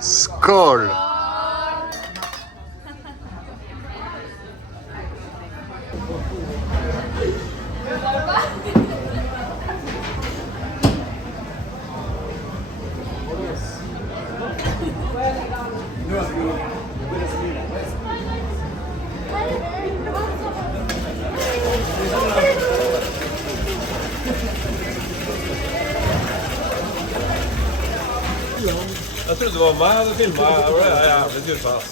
Skål! Jeg trodde det var meg du filmet. Jeg ble jævlig surpass.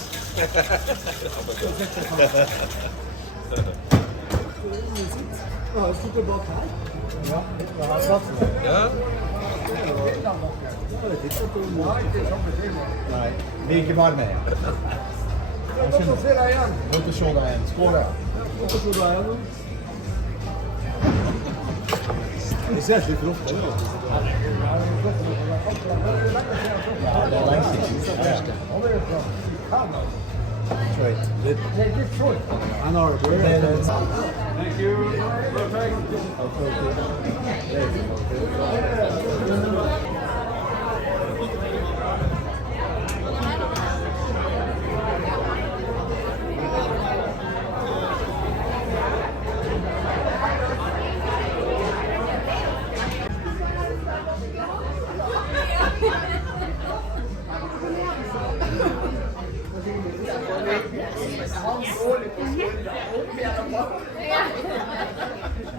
Ja. Nei, vi er ikke bare med. Godt å se deg igjen. Skål, ja. Vi ser ikke for ofte. Ja, det er lenge siden. Detroit. I know. Thank you. Perfect.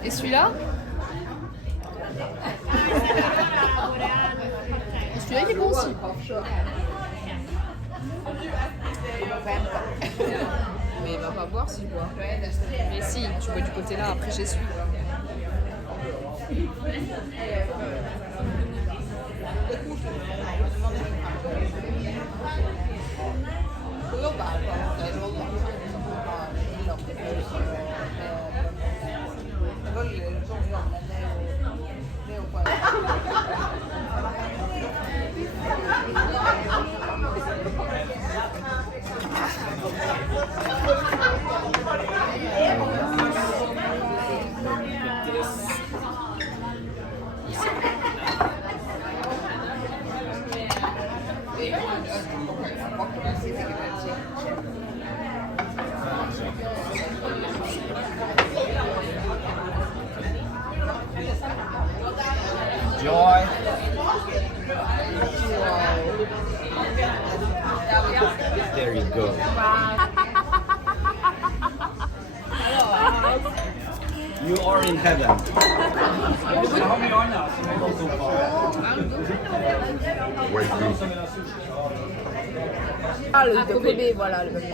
Et celui-là? Et celui-là il est bon aussi. Mais il va pas boire si je bois. Mais si, tu bois du côté là, après j'essuie. Joy. There you go. You are in heaven. Ah, le bébé, voilà. Le bébé.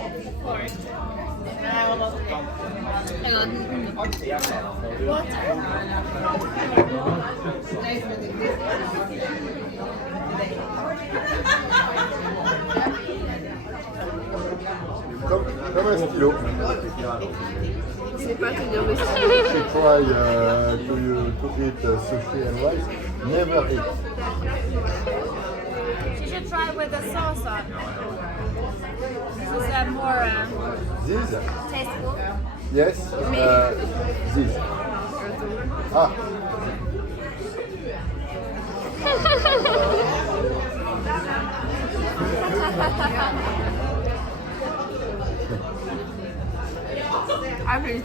Comme un stylo. C'est pas tenir le stylo. She try to eat sushi and rice. Never eat. You should try with the sauce on. This is more This? tasteful. Yes. This. Ah. Ah, mais